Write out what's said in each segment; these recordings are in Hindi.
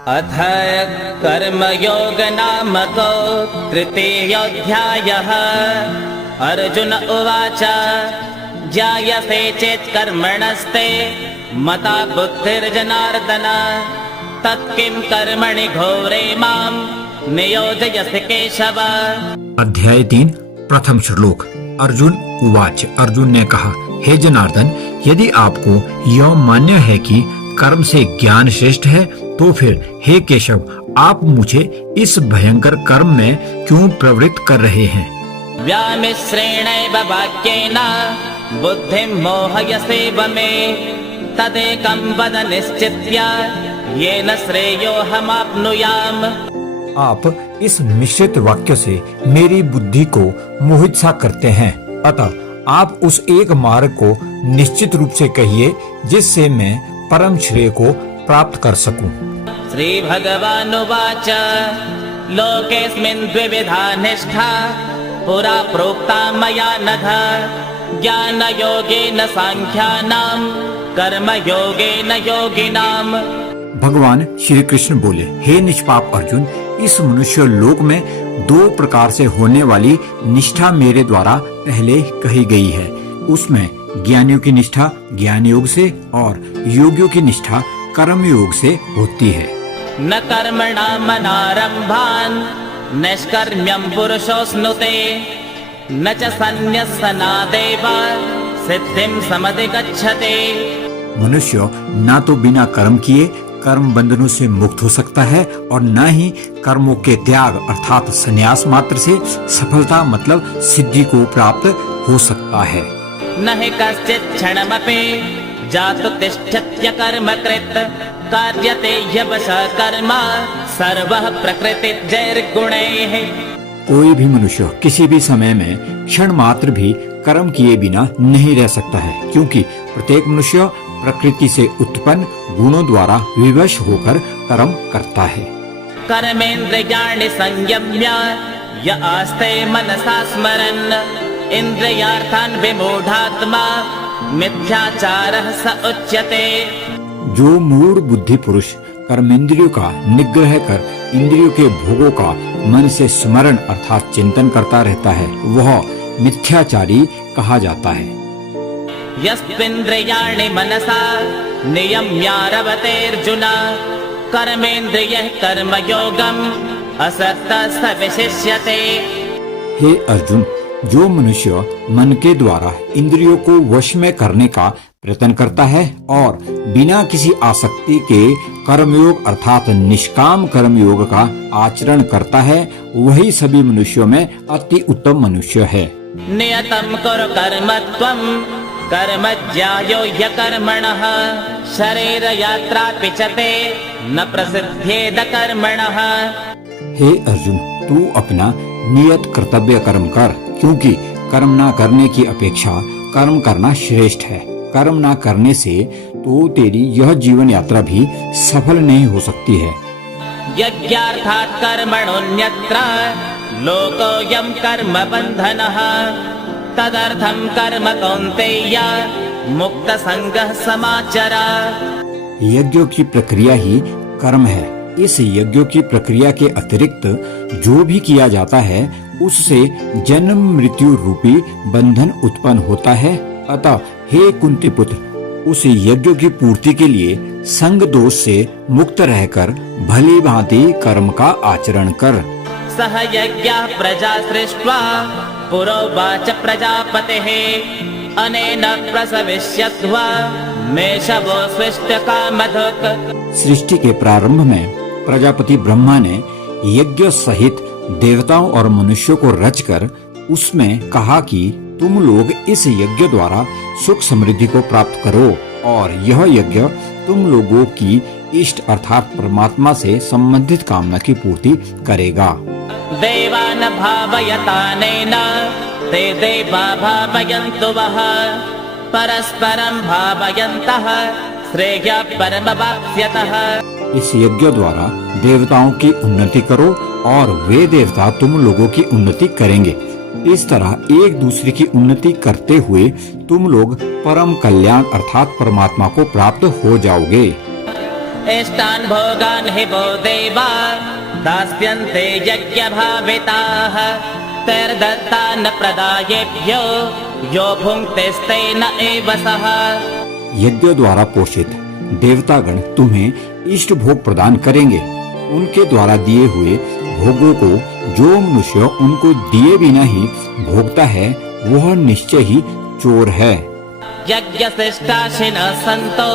अथ कर्मयोग नामको तृतीयोऽध्यायः। अर्जुन उवाच जायसे चेत् कर्मणस्ते मता बुद्धिर्जनार्दन तत्किं कर्मणि घोरे मां नियोजयसि केशव। अध्याय 3 प्रथम श्लोक। अर्जुन उवाच, अर्जुन ने कहा, हे जनार्दन, यदि आपको यह मान्य है कि कर्म से ज्ञान श्रेष्ठ है, तो फिर हे केशव, आप मुझे इस भयंकर कर्म में क्यों प्रवृत्त कर रहे हैं? व्यामिश्रेणैव वाक्येन बुद्धिं मोहयसेव मे तदेकं वद निश्चित्य येन श्रेयोऽहमाप्नुयाम्। आप इस मिश्रित वाक्य से मेरी बुद्धि को मोहित सा करते हैं, अतः आप उस एक मार्ग को निश्चित रूप से कहिए जिससे मैं परम श्रेय को प्राप्त कर सकूं। श्री भगवानुवाच लोकेऽस्मिन् द्विविधा निष्ठा पुरा प्रोक्ता मया नघ ज्ञानयोगेन सांख्यानां कर्मयोगेन योगिनाम्। भगवान श्री कृष्ण बोले, हे निष्पाप अर्जुन, इस मनुष्य लोक में दो प्रकार से होने वाली निष्ठा मेरे द्वारा पहले कही गई है। उसमें ज्ञानियों की निष्ठा ज्ञान योग से और योगियों की निष्ठा कर्म योग से होती है। न कर्मणामनारम्भान् नैष्कर्म्यं पुरुषोऽश्नुते न च सन्न्यस्सनादेव सिद्धिं समधिगच्छते। मनुष्य ना तो बिना कर्म किए कर्म बंधनों से मुक्त हो सकता है और न ही कर्मों के त्याग अर्थात संन्यास मात्र से सफलता मतलब सिद्धि को प्राप्त हो सकता है। न हि कश्चित् क्षणमपि जातु तिष्ठत्य कर्मकृत् कार्यते ह्यवशः कर्म सर्वः प्रकृतिजैर्गुणैः। कोई भी मनुष्य किसी भी समय में क्षण मात्र भी कर्म किए बिना नहीं रह सकता है, क्योंकि प्रत्येक मनुष्य प्रकृति से उत्पन्न गुणों द्वारा विवश होकर कर्म करता है। कर्मेन्द्रियाणि संयम्य य आस्ते मनसा स्मरन् इंद्रियार्थान् विमूढात्मा मिथ्याचारः स उच्यते। जो मूढ़ बुद्धि पुरुष कर्मेंद्रियों का निग्रह कर इंद्रियों के भोगों का मन से स्मरण अर्थात चिंतन करता रहता है, वह मिथ्याचारी कहा जाता है। यस्त्विन्द्रियाणि मनसा नियम्यारभतेऽर्जुन कर्मेन्द्रियः कर्मयोगम् असक्तः स विशिष्यते। हे अर्जुन, जो मनुष्य मन के द्वारा इंद्रियों को वश में करने का प्रयत्न करता है और बिना किसी आसक्ति के कर्मयोग अर्थात निष्काम कर्मयोग का आचरण करता है, वही सभी मनुष्यों में अति उत्तम मनुष्य है। नियतं कुरु कर्म त्वं कर्म ज्यायो ह्यकर्मणः शरीर यात्रापि च ते न प्रसिद्ध्येद कर्मणः। हे अर्जुन, तू अपना नियत कर्तव्य कर्म कर, क्योंकि कर्म न करने की अपेक्षा कर्म करना श्रेष्ठ है। कर्म न करने से तो तेरी यह जीवन यात्रा भी सफल नहीं हो सकती है। यज्ञार्थात् कर्मणोऽन्यत्र लोकोऽयं कर्म बन्धनः तदर्थं कर्म कौन्तेय मुक्त संगः समाचर। यज्ञों की प्रक्रिया ही कर्म है। इस यज्ञों की प्रक्रिया के अतिरिक्त जो भी किया जाता है उससे जन्म मृत्यु रूपी बंधन उत्पन्न होता है। अतः हे कुंती पुत्र, उस यज्ञ की पूर्ति के लिए संग दोष से मुक्त रहकर भली भांति कर्म का आचरण कर। सह यज्ञः प्रजा सृष्ट्वा पुरोवाच प्रजापतिः अनेन प्रसविष्यध्वा मेषवो स्विष्टकामधुक्। सृष्टि के प्रारंभ में प्रजापति ब्रह्मा ने यज्ञ सहित देवताओं और मनुष्यों को रचकर उसमें कहा कि तुम लोग इस यज्ञ द्वारा सुख समृद्धि को प्राप्त करो, और यह यज्ञ तुम लोगों की इष्ट अर्थात परमात्मा से संबंधित कामना की पूर्ति करेगा। देवान् भावयतानेन ते देवा भावयन्तु वः परस्परं भावयन्तः श्रेयः परमवाप्स्यतः। इस यज्ञ द्वारा देवताओं की उन्नति करो और वे देवता तुम लोगों की उन्नति करेंगे। इस तरह एक दूसरे की उन्नति करते हुए तुम लोग परम कल्याण अर्थात परमात्मा को प्राप्त हो जाओगे। इष्टान् भोगान् हि वो देवा दास्यन्ते यज्ञभाविताः तैर्दत्तान् प्रदायेभ्यो यो भुङ्क्तेस्तेन एव सः। यज्ञ द्वारा पोषित देवतागण तुम्हें इष्ट भोग प्रदान करेंगे। उनके द्वारा दिए हुए भोगों को जो मनुष्य उनको दिए बिना ही भोगता है वह निश्चय ही चोर है। यज्ञशिष्टाशिनः सन्तो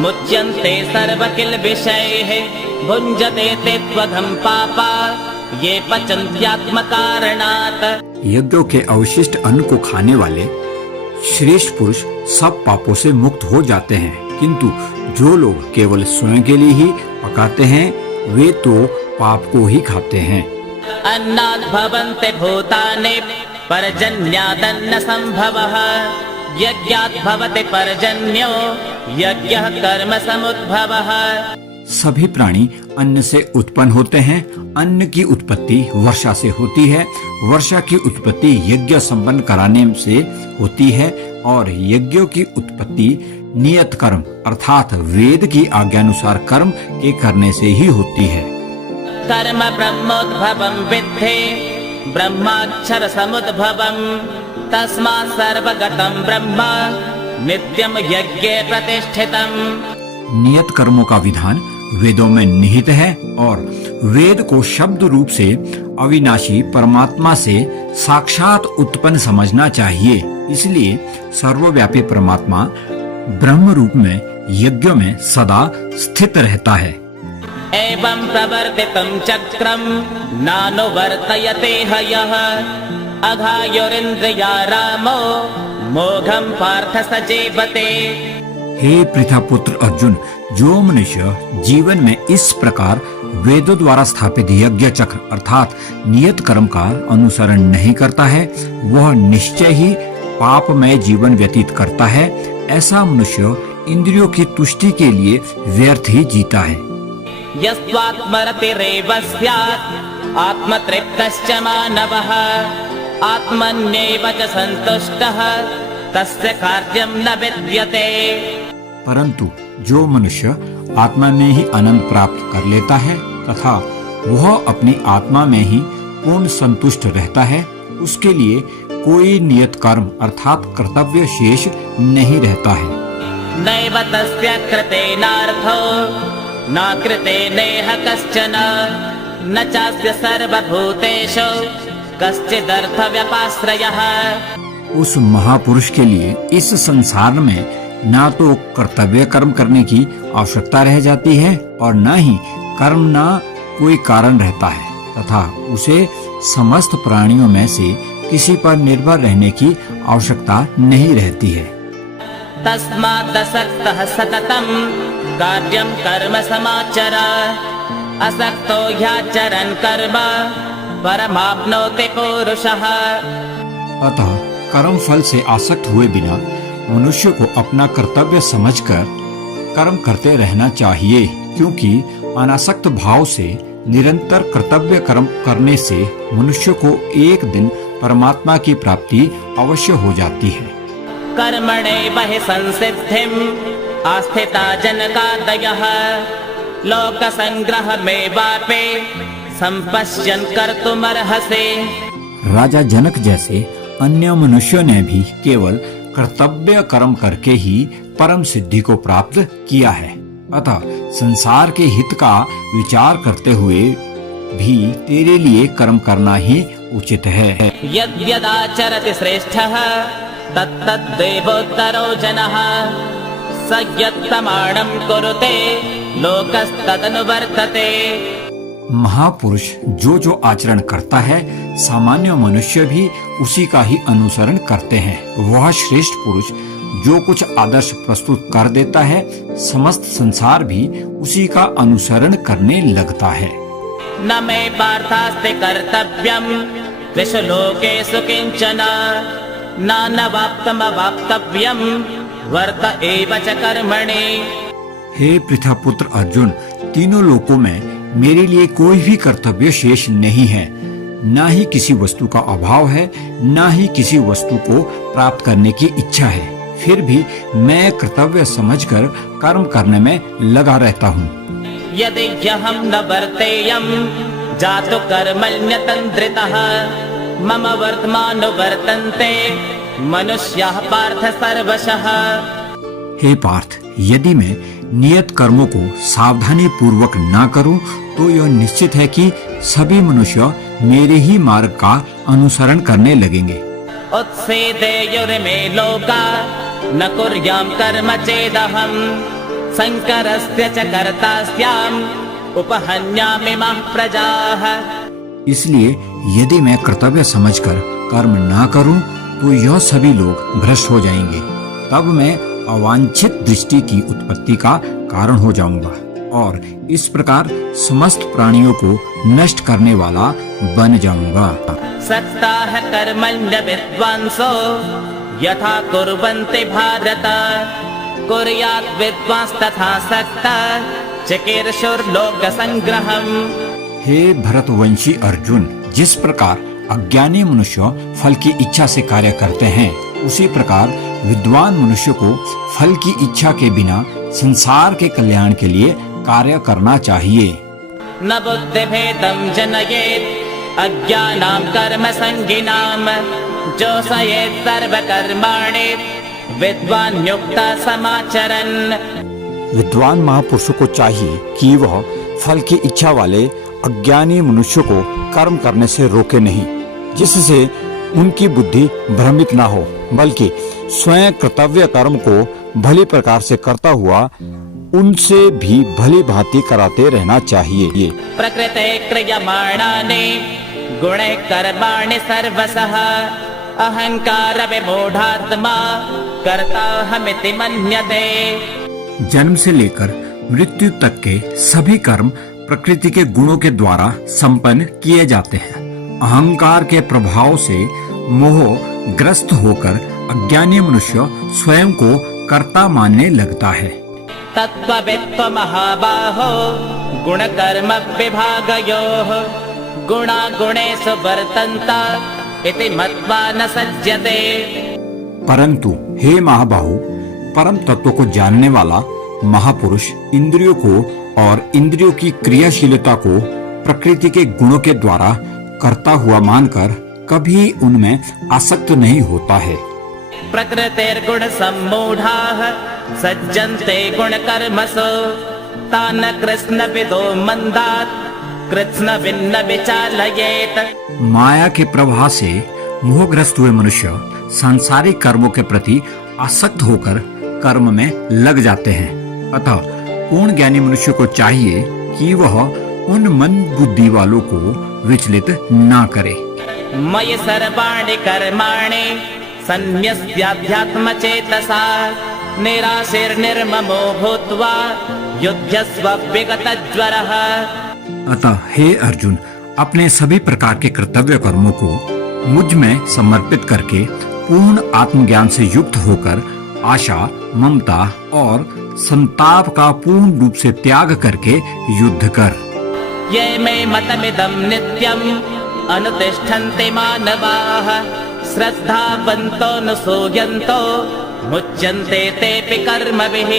मुच्यन्ते सर्वकिल्बिषैः भुञ्जते ते त्वघं पापा ये पचन्त्यात्मकारणात्। यज्ञों के अवशिष्ट अन्न को खाने वाले श्रेष्ठ पुरुष सब पापों से मुक्त हो जाते हैं, किंतु जो लोग केवल स्वयं के लिए ही पकाते हैं वे तो पाप को ही खाते हैं। अन्नाद् भवन्ति भूतानि पर्जन्यादन्न संभवः यज्ञात् भवति पर्जन्यो यज्ञः कर्म समुद्भवः। सभी प्राणी अन्न से उत्पन्न होते हैं। अन्न की उत्पत्ति वर्षा से होती है, वर्षा की उत्पत्ति यज्ञ संपन्न कराने से होती है और यज्ञों की उत्पत्ति नियत कर्म अर्थात वेद की आज्ञानुसार कर्म के करने से ही होती है। कर्म ब्रह्मोद्भवं विद्धि ब्रह्माक्षर समुद्भवं तस्मात् सर्वगतं ब्रह्म नित्यं यज्ञे प्रतिष्ठितम्। नियत कर्मों का विधान वेदों में निहित है और वेद को शब्द रूप से अविनाशी परमात्मा से साक्षात उत्पन्न समझना चाहिए। इसलिए सर्वव्यापी परमात्मा ब्रह्म रूप में यज्ञ में सदा स्थित रहता है। एवं प्रवर्तितं चक्रं नानुवर्तयते हयः अघायुरिन्द्रिया रामो मोघं पार्थ सजीवते। हे पृथापुत्र अर्जुन, जो मनुष्य जीवन में इस प्रकार वेदों द्वारा स्थापित यज्ञ चक्र अर्थात नियत कर्म का अनुसरण नहीं करता है वह निश्चय ही पापमय जीवन व्यतीत करता है। ऐसा मनुष्य इंद्रियों की तुष्टि के लिए व्यर्थ ही जीता है। यस्त्वात्मरतिरेव स्यात् आत्मतृप्तश्च मानवः आत्मन्येव च सन्तुष्टः तस्य कार्यं न विद्यते। परंतु जो मनुष्य आत्मा में ही आनंद प्राप्त कर लेता है तथा वह अपनी आत्मा में ही पूर्ण संतुष्ट रहता है उसके लिए कोई नियत कर्म अर्थात कर्तव्य शेष नहीं रहता है। नैव तस्य कृतेनार्थो न कृतेनेह कश्चन न चास्य सर्वभूतेषु कश्चिदर्थ व्यपाश्रयः। उस महापुरुष के लिए इस संसार में ना तो कर्तव्य कर्म करने की आवश्यकता रह जाती है और न ही कर्म ना कोई कारण रहता है तथा उसे समस्त प्राणियों में से किसी पर निर्भर रहने की आवश्यकता नहीं रहती है। तस्मादसक्तः सततं कार्यं कर्म समाचर असक्तो ह्याचरन् कर्म परमाप्नोति पुरुषः। अतः कर्म फल से आसक्त हुए बिना मनुष्य को अपना कर्तव्य समझकर कर्म करते रहना चाहिए, क्योंकि अनासक्त भाव से निरंतर कर्तव्य कर्म करने से मनुष्य को एक दिन परमात्मा की प्राप्ति अवश्य हो जाती है। कर्मणैव हि संसिद्धिम् आस्थिता जनकादयः लोकसंग्रहमेवापि संपश्यन् कर्तुमर्हसि। राजा जनक जैसे अन्य मनुष्यों ने भी केवल कर्तव्य कर्म करके ही परम सिद्धि को प्राप्त किया है। अतः संसार के हित का विचार करते हुए भी तेरे लिए कर्म करना ही उचित है। यद्यदाचरति श्रेष्ठः तत्तद्देवोत्तरो जनः स यत्प्रमाणं कुरुते लोकस्तदनुवर्तते। महापुरुष जो जो आचरण करता है सामान्य मनुष्य भी उसी का ही अनुसरण करते हैं। वह श्रेष्ठ पुरुष जो कुछ आदर्श प्रस्तुत कर देता है समस्त संसार भी उसी का अनुसरण करने लगता है। न मे पार्थास्ति कर्तव्यम् त्रिषु लोकेषु किंचन नानवाप्तमवाप्तव्यम् वर्त एव च कर्मणि। हे पृथापुत्र अर्जुन, तीनों लोकों में मेरे लिए कोई भी कर्तव्य शेष नहीं है। न ही किसी वस्तु का अभाव है, न ही किसी वस्तु को प्राप्त करने की इच्छा है। फिर भी मैं कर्तव्य समझकर कर्म करने में लगा रहता हूँ। यदि ह्यहं न वर्तेयं जातु कर्मण्यतन्द्रितः मम वर्तमानुवर्तन्ते मनुष्याः पार्थ सर्वशः। हे पार्थ, यदि मैं नियत कर्मों को सावधानी पूर्वक न करूं, तो यह निश्चित है कि सभी मनुष्य मेरे ही मार्ग का अनुसरण करने लगेंगे। उत्सेदेयुर्मे लोका न कुर्यां कर्म चेदहं संकरस्य च कर्ता स्याम् उपहन्यामिमाः प्रजाः। इसलिए यदि मैं कर्तव्य समझकर कर्म न करूं, तो यह सभी लोग भ्रष्ट हो जाएंगे। तब मैं अवांछित दृष्टि की उत्पत्ति का कारण हो जाऊंगा और इस प्रकार समस्त प्राणियों को नष्ट करने वाला बन जाऊंगा। सक्ताः कर्मण्य विद्वांसो यथा कुर्वन्ति भारत कुर्यात् विद्वांस्तथा सक्तः चिकीर्षुर्लोक संग्रहम्। हे भरतवंशी अर्जुन, जिस प्रकार अज्ञानी मनुष्य फल की इच्छा से कार्य करते हैं, उसी प्रकार विद्वान मनुष्य को फल की इच्छा के बिना संसार के कल्याण के लिए कार्य करना चाहिए। न बुद्धिभेदं जनयेत् अज्ञानां कर्म संगिनां जोषयेत् सर्वकर्माणि विद्वान् युक्तः समाचरन्। विद्वान महापुरुषों को चाहिए कि वह फल की इच्छा वाले अज्ञानी मनुष्य को कर्म करने से रोके नहीं, जिससे उनकी बुद्धि भ्रमित न हो, बल्कि स्वयं कर्तव्य कर्म को भली प्रकार से करता हुआ उनसे भी भली भांति कराते रहना चाहिए। प्रकृते क्रियमाणानि गुणे कर्माणि सर्वशः अहंकार विमूढ़ात्मा कर्ताहमिति मन्यते। जन्म से लेकर मृत्यु तक के सभी कर्म प्रकृति के गुणों के द्वारा संपन्न किए जाते हैं। अहंकार के प्रभाव से मोह ग्रस्त होकर अज्ञानी मनुष्य स्वयं को कर्ता मानने लगता है। तत्त्ववित्त्व महाबाहो गुण कर्म विभागयोः गुणा गुणेषु वर्तन्त इति मत्वा न सज्जते। परंतु हे महाबाहु, परम तत्व को जानने वाला महापुरुष इंद्रियों को और इंद्रियों की क्रियाशीलता को प्रकृति के गुणों के द्वारा करता हुआ मानकर कभी उनमें आसक्त नहीं होता है। प्रकृतिर्गुण सम्मूढ़ाः सज्जन्ते गुण कर्मसु तान् कृष्ण विदो मंदात् कृष्ण भिन्न विचालयेत्। माया के प्रभाव से मोहग्रस्त हुए मनुष्य सांसारिक कर्मों के प्रति आसक्त होकर कर्म में लग जाते हैं। अतः पूर्ण ज्ञानी मनुष्य को चाहिए कि वह उन मंद बुद्धि वालों को विचलित ना करे। मयि सर्वाणि कर्माणि सन्न्यस्याध्यात्म चेतसा निराशीर्निर्ममो भूत्वा युध्यस्व विगतज्वरः। अतः हे अर्जुन, अपने सभी प्रकार के कर्तव्य कर्मों को मुझ में समर्पित करके पूर्ण आत्मज्ञान से युक्त होकर आशा, ममता और संताप का पूर्ण रूप से त्याग करके युद्ध कर। ये मे मतमिदं नित्यम् अनुतिष्ठन्ते मानवाः श्रद्धावन्तो न सूयन्तो मुच्यन्ते तेऽपि कर्मभिः।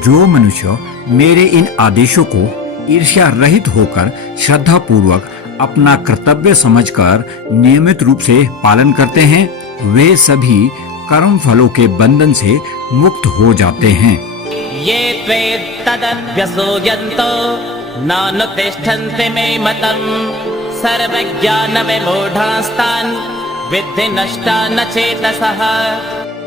जो मनुष्य मेरे इन आदेशों को ईर्ष्या रहित होकर श्रद्धा पूर्वक अपना कर्तव्य समझकर नियमित रूप से पालन करते हैं, वे सभी कर्म फलों के बंधन से मुक्त हो जाते हैं। ये त्वे तदभ्यसूयन्तो नानुतिष्ठन्ते मे मतम् सर्वज्ञान विमूढास्तान् विद्धि नष्टा न चेतसः।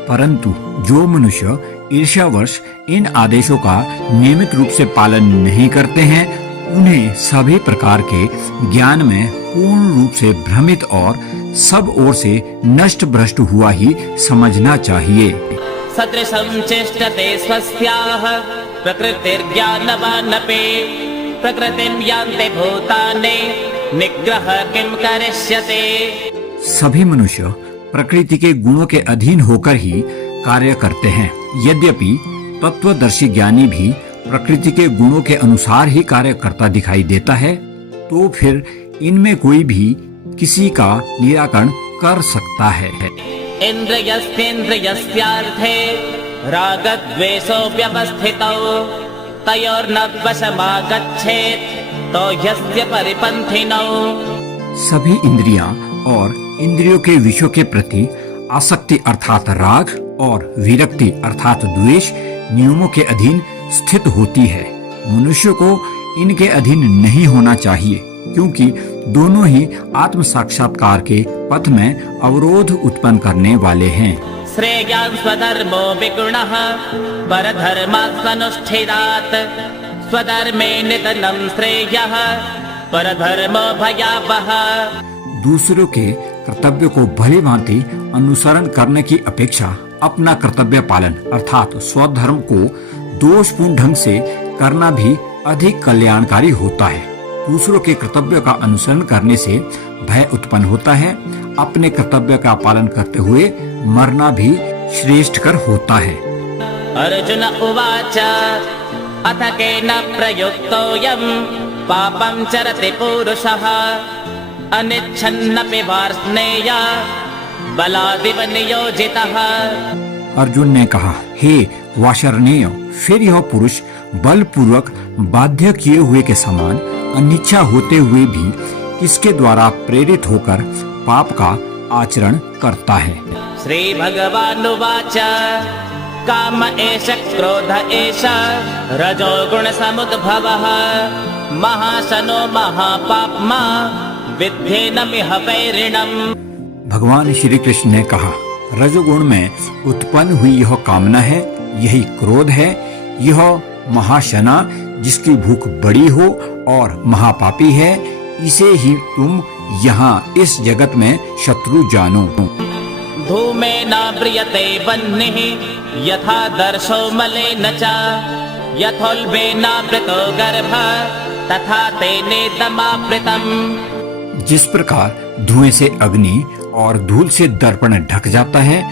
परंतु जो मनुष्य ईर्ष्यावश इन आदेशों का नियमित रूप से पालन नहीं करते हैं, उन्हें सभी प्रकार के ज्ञान में पूर्ण रूप से भ्रमित और सब ओर से नष्ट भ्रष्ट हुआ ही समझना चाहिए। सदृशं चेष्टते स्वस्याः प्रकृतिर्ज्ञानवानपि प्रकृतिं यान्ति भूतानि निग्रह किं करिष्यते। सभी मनुष्य प्रकृति के गुणों के अधीन होकर ही कार्य करते हैं। यद्यपि तत्वदर्शी ज्ञानी भी प्रकृति के गुणों के अनुसार ही कार्य करता दिखाई देता है, तो फिर इनमें कोई भी किसी का निराकरण कर सकता है। इन्द्रियस्येन्द्रियस्यार्थे रागद्वेषो व्यवस्थितौ तयोर्न वशमागच्छेत् तो ह्यस्य परिपन्थिनौ। सभी इंद्रियां और इंद्रियों के विषयों के प्रति आसक्ति अर्थात राग और विरक्ति अर्थात द्वेष नियमों के अधीन स्थित होती है। मनुष्य को इनके अधीन नहीं होना चाहिए, क्योंकि दोनों ही आत्म साक्षात्कार के पथ में अवरोध उत्पन्न करने वाले हैं। श्रेयान् स्वधर्मो विगुणः परधर्मात्मनुष्ठितात् स्वधर्मे निधनं श्रेयः परधर्मो भयावहः। दूसरों के कर्तव्य को भली भांति अनुसरण करने की अपेक्षा अपना कर्तव्य पालन अर्थात स्वधर्म को दोषपूर्ण ढंग से करना भी अधिक कल्याणकारी होता है। दूसरों के कर्तव्य का अनुसरण करने से भय उत्पन्न होता है। अपने कर्तव्य का पालन करते हुए मरना भी श्रेष्ठकर होता है। अर्जुन उवाच अथ केन प्रयुक्तोऽयं पापं चरति पुरुषः अनिच्छन्नपि वार्ष्णेय बलादिव नियोजितः। अर्जुन ने कहा, हे वाशर्णेय, फिर यह पुरुष बलपूर्वक बाध्य किए हुए के समान अनिच्छा होते हुए भी किसके द्वारा प्रेरित होकर पाप का आचरण करता है। श्री भगवानुवाच काम एष क्रोध एष रजोगुण समुद्भवः महाशनो महापाप्मा विद्धेनमिह वैरिणम्। भगवान श्री कृष्ण ने कहा, रजोगुण में उत्पन्न हुई यह कामना है, यही क्रोध है। यह महाशना जिसकी भूख बड़ी हो और महापापी है, इसे ही तुम यहाँ इस जगत में शत्रु जानो। धूमेन म्रियते वह्निः यथा दर्शो मलेन च यथोल्बेनावृतो गर्भः तथा तेनेदमावृतम्। जिस प्रकार धुएं से अग्नि और धूल से दर्पण ढक जाता है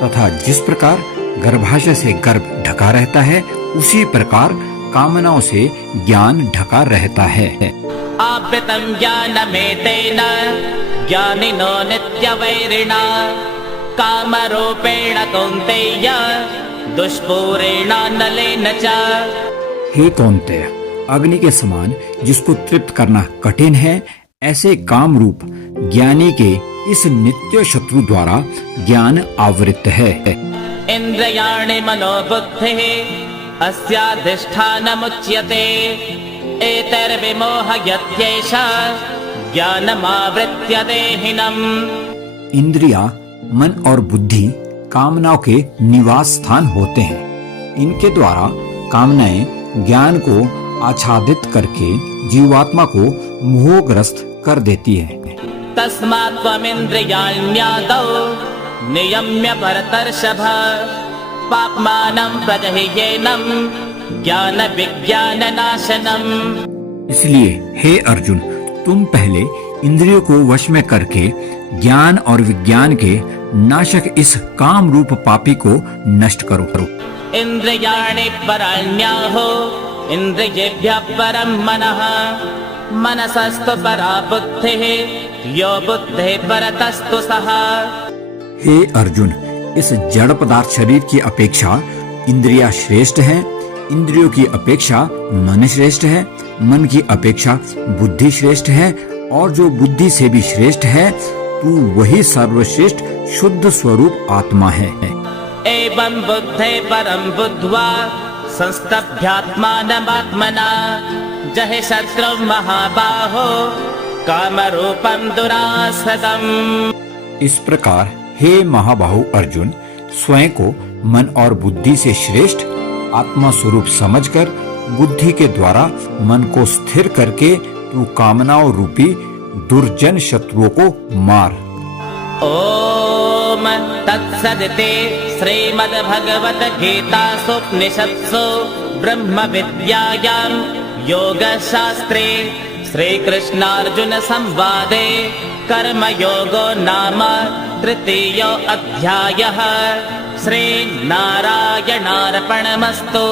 तथा जिस प्रकार गर्भाशय से गर्भ ढका रहता है, उसी प्रकार कामनाओं से ज्ञान ढका रहता है। आवृतं ज्ञानमेतेन ज्ञानिनो नित्यवैरिणा कामरूपेण कौन्तेय दुष्पूरेण नलेन च। हे कौन्तेय, अग्नि के समान जिसको तृप्त करना कठिन है, ऐसे काम रूप ज्ञानी के इस नित्य शत्रु द्वारा ज्ञान आवृत है। इन्द्रियाणि मनोबुद्धिः अस्याधिष्ठानमुच्यते एतैर्विमोहयत्येष ज्ञानमावृत्य देहिनम्। इंद्रिया, मन और बुद्धि कामनाओं के निवास स्थान होते हैं। इनके द्वारा कामनाएं ज्ञान को आच्छादित करके जीवात्मा को मोहग्रस्त कर देती है। तस्मात् त्वमिन्द्रियाण्यादौ नियम्य भरतर्षभ पाप्मानं प्रजह्येनं ज्ञान विज्ञान नाशनम्। इसलिए हे अर्जुन, तुम पहले इंद्रियों को वश में करके ज्ञान और विज्ञान के नाशक इस काम रूप पापी को नष्ट करो। इंद्रियाणि पराण्याहो इंद्रियेभ्यः परं मनः मनसस्तु परा बुद्धिः यो बुद्धिः परतस्तु सः। हे अर्जुन, इस जड़ पदार्थ शरीर की अपेक्षा इंद्रियां श्रेष्ठ हैं, इंद्रियों की अपेक्षा मन श्रेष्ठ है, मन की अपेक्षा बुद्धि श्रेष्ठ है, और जो बुद्धि से भी श्रेष्ठ है, तू वही सर्वश्रेष्ठ शुद्ध स्वरूप आत्मा है। एवं बुद्धे परं बुद्ध्वा संस्तभ्यात्मानमात्मना जहि शत्रु महाबाहो कामरूपं दुरासदम्। इस प्रकार हे महाबाहु अर्जुन, स्वयं को मन और बुद्धि से श्रेष्ठ आत्मा स्वरूप समझकर बुद्धि के द्वारा मन को स्थिर करके तू कामनाओं रूपी दुर्जन शत्रुओं को मार। ओम तत्सदिति श्रीमद्भगवद्गीतासु उपनिषत्सु ब्रह्म विद्यायां योगशास्त्रे श्रीकृष्णार्जुन संवादे कर्मयोगो नाम तृतीयो अध्यायः। श्रीनारायणार्पणमस्तु।